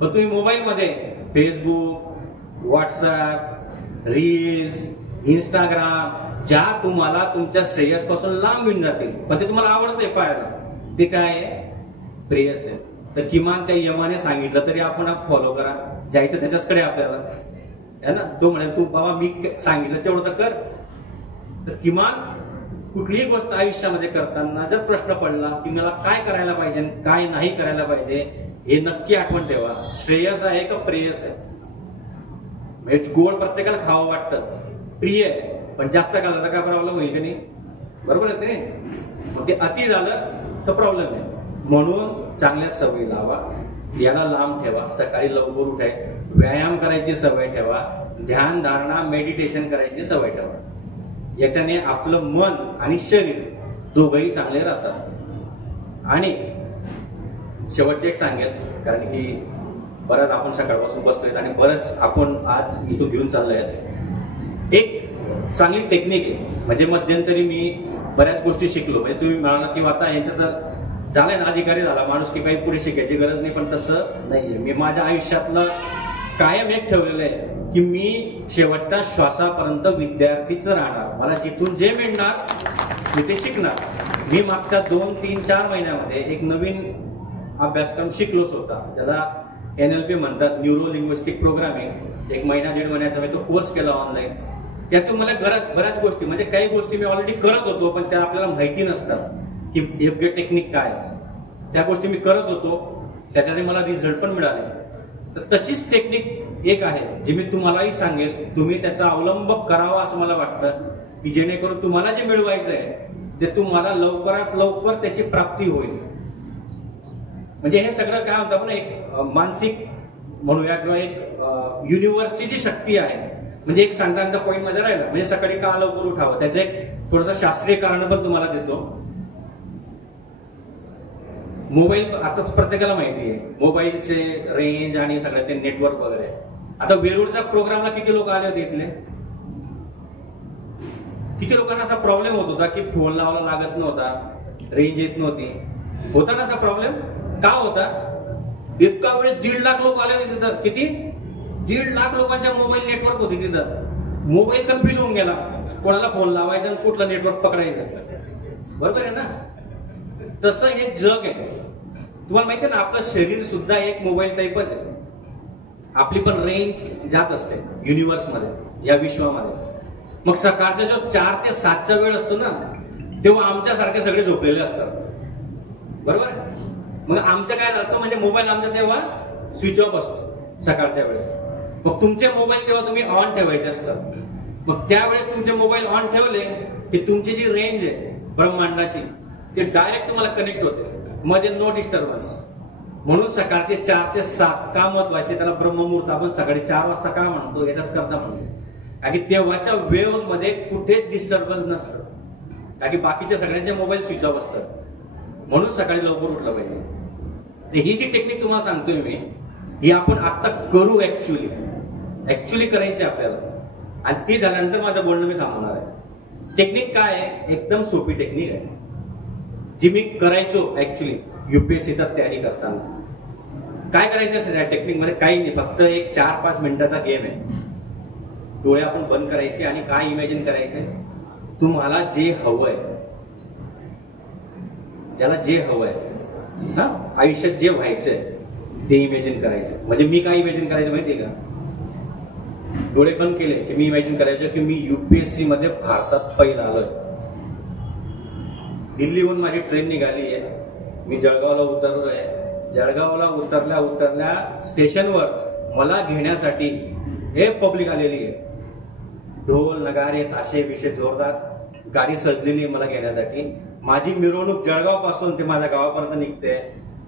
मग तुम्ही मोबाईल मध्ये फेसबुक, व्हॉट्सअप, रील्स, इंस्टाग्राम ज्या तुम्हाला तुमच्या श्रेयस पासून लांब घेऊन जातील पण ते तुम्हाला आवडतंय पाहायला, ते काय आहे? प्रेयस आहे. तर किमान त्या यमाने सांगितलं तरी आपण फॉलो करा. जायचं त्याच्याचकडे आपल्याला है ना. तो म्हणेल तू बाबा मी सांगितलं तेवढं तर कर. तर किमान कुठलीही गोष्ट आयुष्यामध्ये करताना जर प्रश्न पडला की मला काय करायला पाहिजे काय नाही करायला पाहिजे हे नक्की आठवण ठेवा. श्रेयस आहे का प्रेयस आहे? म्हणजे गोड प्रत्येकाला खावं वाटतं, प्रिय आहे, पण जास्त खाल्लं तर काय प्रॉब्लेम होईल की नाही? बरोबर आहे की नाही? मग ते अति झालं तर प्रॉब्लेम आहे. म्हणून चांगल्या सवयी लावा, याला लांब ठेवा. सकाळी लवकर उठाय, व्यायाम करायची सवय ठेवा, ध्यान धारणा मेडिटेशन करायची सवय ठेवा. याच्याने आपलं मन आणि शरीर दोघंही चांगले राहतात. आणि शेवटचे एक सांगेल, कारण की बरंच आपण सकाळपासून बसलोय आणि बरंच आपण आज इथून घेऊन चाललोय. एक चांगली टेक्निक आहे. म्हणजे मध्यंतरी मी बऱ्याच गोष्टी शिकलो. म्हणजे तुम्ही म्हणाला की आता यांच्या तर झालंय ना, अधिकारी झाला माणूस की काही पुढे शिकायची गरज नाही, पण तसं नाहीये. मी माझ्या आयुष्यातलं कायम एक ठेवलेलं आहे की मी शेवटच्या श्वासापर्यंत विद्यार्थीच राहणार. मला जिथून जे मिळणार मी ते शिकणार. मी मागच्या 2-3-4 महिन्यामध्ये एक नवीन अभ्यासक्रम शिकलो स्वतः, ज्याला NLP म्हणतात, न्यूरो लिंग्विस्टिक प्रोग्रामिंग. 1 महिना 1.5 महिन्याचा मी तो कोर्स केला ऑनलाईन. त्यातून मला बऱ्याच गोष्टी, म्हणजे काही गोष्टी मी ऑलरेडी करत होतो पण त्या आपल्याला माहिती नसतात की योग्य टेक्निक काय. त्या गोष्टी मी करत होतो, त्याच्याने मला रिझल्ट पण मिळाले. तर तशीच टेक्निक एक आहे जी मी तुम्हालाही सांगेल. तुम्ही त्याचा अवलंब करावा असं मला वाटतं की जेणेकरून तुम्हाला जे मिळवायचं आहे ते तुम्हाला लवकरात लवकर त्याची प्राप्ती होईल. म्हणजे हे सगळं काय होतं, आपण एक मानसिक म्हणूया किंवा एक युनिव्हर्सची जी शक्ती आहे. म्हणजे एक सांगता पॉईंट मध्ये राहिला, म्हणजे सकाळी का लवकर उठावं, त्याचं एक थोडंसं शास्त्रीय कारण पण तुम्हाला देतो. मोबाईल आता प्रत्येकाला माहिती आहे, मोबाईलचे रेंज आणि सगळं ते नेटवर्क वगैरे. आता वेरूळच्या प्रोग्रामला किती लोक आले होते इथले? किती लोकांना असा प्रॉब्लेम होत होता की फोन लावायला लागत नव्हता, रेंज येत नव्हती? होता ना असा प्रॉब्लेम? का होता? एका वेळेस 1.5 लाख लोक आले होते तिथं. किती? 1.5 लाख लोकांच्या मोबाईल नेटवर्क होते तिथं. मोबाईल कन्फ्युज होऊन गेला, कोणाला फोन लावायचा आणि कुठला नेटवर्क पकडायचं. बरोबर आहे ना? तसं हे जग आहे. तुम्हाला माहिती आहे ना, आपलं शरीर सुद्धा एक मोबाईल टाईपच आहे. आपली पण रेंज जात असते युनिव्हर्समध्ये, या विश्वामध्ये. मग सकाळचा जो 4 ते 7चा वेळ असतो ना, तेव्हा आमच्यासारखे सगळे झोपलेले असतात. बरोबर आहे? मग आमचं काय असतं, म्हणजे मोबाईल आमचा तेव्हा स्विच ऑफ असतो सकाळच्या वेळेस. मग तुमचे मोबाईल तेव्हा तुम्ही ऑन ठेवायचे असतात. मग त्यावेळेस तुमचे मोबाईल ऑन ठेवले की तुमची जी रेंज आहे ब्रह्मांडाची ते डायरेक्ट तुम्हाला कनेक्ट होते, मध्ये नो डिस्टर्बन्स. म्हणून सकाळचे 4 ते 7 का महत्वाचे, त्याला ब्रह्ममुहूर्त आपण सकाळी 4 वाजता का म्हणतो, याच्याच करता म्हणतो. कारण की तेव्हाच्या वेव्स मध्ये कुठेच डिस्टर्बन्स नसतं, कारण की बाकीच्या सगळ्यांचे मोबाईल स्विच ऑफ असतात. म्हणून सकाळी लवकर उठलं पाहिजे. ही जी टेक्निक तुम्हाला सांगतोय मी, ही आपण आता करू. ऍक्च्युली करायची आपल्याला. आणि ती झाल्यानंतर माझं बोलणं मी थांबवणार आहे. टेक्निक काय आहे? एकदम सोपी टेक्निक आहे जी मी करायचो ऍक्च्युली UPSCचा तयारी करताना. काय करायचं असेल या टेक्निक मध्ये? काही नाही, फक्त एक 4-5 मिनिटाचा गेम आहे. डोळे आपण बंद करायचे आणि काय इमॅजिन करायचे, तुम्हाला जे हवंय, ज्याला जे हवंय, हा आयुष्यात जे व्हायचंय ते इमॅजिन करायचं. म्हणजे मी काय इमॅजिन करायचं माहितीये का? डोळे बंद केले की मी इमॅजिन करायचं की मी UPSC मध्ये भारतात पहिला आलोय. दिल्लीहून माझी ट्रेन निघाली आहे मी जळगावला उतरलोय. जळगावला उतरल्या स्टेशनवर मला घेण्यासाठी हे पब्लिक आलेली आहे. ढोल नगारे ताशे विषय जोरदार गाडी सजलेली आहे मला घेण्यासाठी. माझी मिरवणूक जळगाव पासून ते माझ्या गावापर्यंत निघते.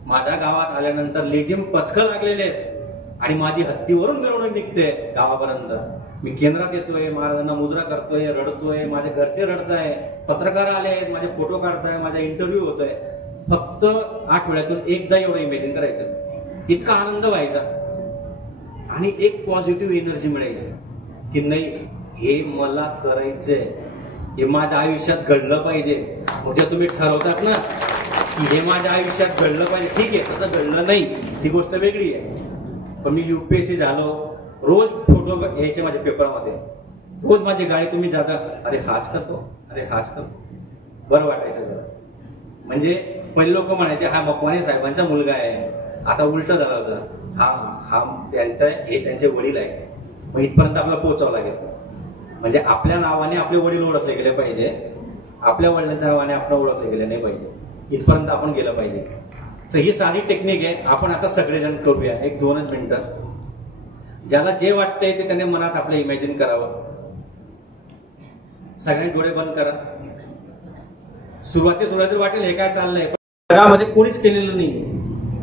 माझ्या गावात आल्यानंतर लेझिम पथकं लागलेले आहेत आणि माझी हत्तीवरून मिरवणूक निघते गावापर्यंत. मी केंद्रात येतोय, महाराजांना मुजरा करतोय, रडतोय, माझे घरचे रडताय, पत्रकार आले आहेत, माझे फोटो काढताय, माझा इंटरव्ह्यू होतोय. फक्त आठवड्यातून एकदा एवढं इमॅजिन करायचं. इतका आनंद व्हायचा आणि एक पॉझिटिव्ह एनर्जी मिळायची की नाही हे मला करायचंय, हे माझ्या आयुष्यात घडलं पाहिजे. म्हणजे तुम्ही ठरवतात ना की हे माझ्या आयुष्यात घडलं पाहिजे, ठीक आहे, तसं घडलं नाही ती गोष्ट वेगळी आहे. पण मी UPSC झालो, रोज फोटो यायचे माझ्या पेपरमध्ये, रोज माझी गाडी तुम्ही जाता, अरे हाच करतो, अरे हाच करतो, बरं वाटायचं जरा. म्हणजे पहिले लोक म्हणायचे हा मकवाने साहेबांचा मुलगा आहे. आता उलट झालं होतं, हा त्यांचा हे त्यांचे वडील आहेत. मग इथपर्यंत आपल्याला पोहोचावं लागेल. म्हणजे आपल्या नावाने आपले वडील ओळखले गेले पाहिजे, आपल्या वडिलांच्या नावाने आपण ओळखले गेले नाही पाहिजे, इथपर्यंत आपण गेलं पाहिजे. तर ही साधी टेक्निक आहे. आपण आता सगळेजण करूया 1-2 मिनिटं. ज्याला जे वाटतंय ते त्याने मनात आपलं इमॅजिन करावं. सगळ्यांनी डोळे बंद करा. सुरुवाती वाटेल हे काय चाललंय, जगामध्ये कोणीच केलेलं नाही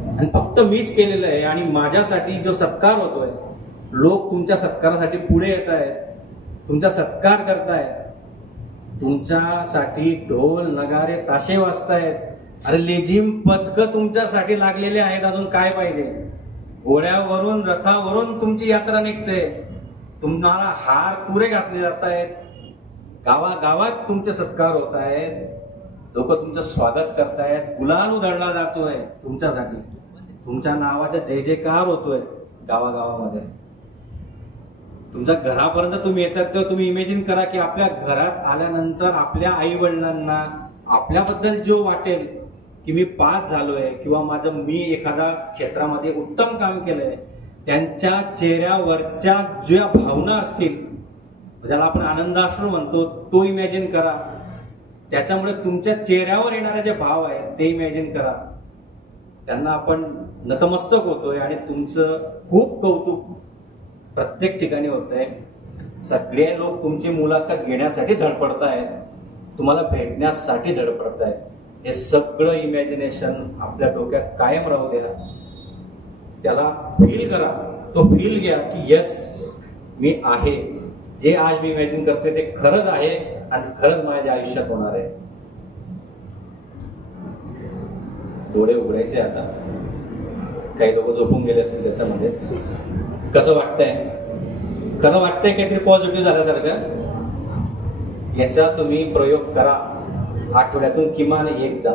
आणि फक्त मीच केलेलं आहे. आणि माझ्यासाठी जो सत्कार होतोय, लोक तुमच्या सत्कारासाठी पुढे येत आहेत, तुमचा सत्कार करतायत, तुमच्यासाठी ढोल नगारे ताशे वाजतायत. अरे लेझिम पथकं तुमच्यासाठी लागलेले आहेत. अजून काय पाहिजे? घोड्यावरून रथावरून तुमची यात्रा निघते. तुम्हाला हार तुरे घातले जात आहेत. गावागावात तुमचे सत्कार होत आहेत. लोक तुमचं स्वागत करतायत. गुलाल उधळला जातोय तुमच्यासाठी. तुमच्या नावाचा जय जयकार होतोय गावागावामध्ये. तुमच्या घरापर्यंत तुम्ही येतात तेव्हा तुम्ही इमॅजिन करा की आपल्या घरात आल्यानंतर आपल्या आई वडिलांना आपल्याबद्दल जो वाटेल की मी पास झालोय किंवा मी एखाद्या क्षेत्रामध्ये उत्तम काम केलंय, त्यांच्या चेहऱ्यावरच्या ज्या भावना असतील, ज्याला आपण आनंदाश्रू म्हणतो, तो इमॅजिन करा. त्याच्यामुळे तुमच्या चेहऱ्यावर येणारे जे भाव आहेत ते इमॅजिन करा. त्यांना आपण नतमस्तक होतोय आणि तुमचं खूप कौतुक प्रत्येक ठिकाणी होतंय. सगळे लोक तुमची मुलाखत घेण्यासाठी धडपडतायत, तुम्हाला भेटण्यासाठी धडपडतायत. हे सगळं इमॅजिनेशन आपल्या डोक्यात कायम राहू द्या. त्याला फील करा. तो फील घ्या की यस मी आहे. जे आज मी इमॅजिन करतोय ते खरंच आहे आणि खरंच माझ्या आयुष्यात होणार आहे. डोळे उघडायचे आता. काही लोक झोपून गेले असतील त्याच्यामध्ये. कसं वाटतंय? खरं वाटतंय काहीतरी पॉझिटिव्ह झाल्यासारखं? याचा तुम्ही प्रयोग करा आठवड्यातून किमान एकदा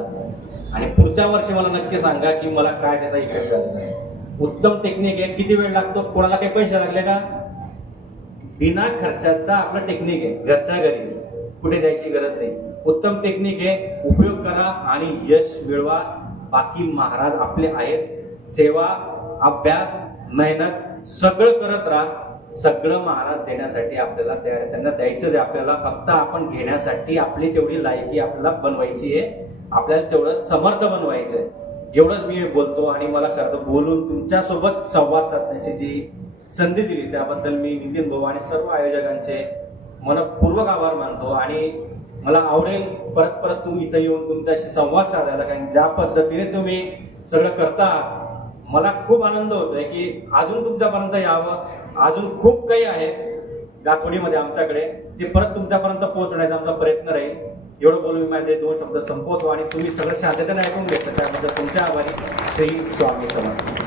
आणि पुढच्या वर्षी मला नक्की सांगा की मला काय त्याचा इफेक्ट झाला. उत्तम टेक्निक आहे. किती वेळ लागतो? कोणाला काही पैसे लागले का? बिना खर्चाचा आपला टेक्निक आहे. घरच्या घरी कुठे जायची गरज नाही. उत्तम टेक्निक आहे. उपयोग करा आणि यश मिळवा. बाकी महाराज आपले आहेत. सेवा, अभ्यास, मेहनत सगळं करत राहा. सगळं महाराज देण्यासाठी आपल्याला तयार आहे. त्यांना द्यायचंच आहे आपल्याला. फक्त आपण घेण्यासाठी आपली तेवढी लायकी आपल्याला बनवायची आहे. आपल्याला तेवढं समर्थ बनवायचं आहे. एवढंच मी बोलतो आणि मला खरं बोलून तुमच्यासोबत संवाद साधण्याची जी संधी दिली त्याबद्दल मी नितीन भाऊ आणि सर्व आयोजकांचे मनपूर्वक आभार मानतो. आणि मला आवडेल परत परत तुम्ही इथं येऊन तुमच्याशी संवाद साधायला. कारण ज्या पद्धतीने तुम्ही सगळं करता मला खूप आनंद होतोय की अजून तुमच्यापर्यंत यावं. अजून खूप काही आहे गाठोडीमध्ये आमच्याकडे, ते परत तुमच्यापर्यंत पोहोचण्याचा आमचा प्रयत्न राहील. एवढं बोलून मी माझे 2 शब्द संपवतो आणि तुम्ही सगळं शांततेने ऐकून घेतलं त्याबद्दल तुमच्या आभारी. श्री स्वामी समर्थ.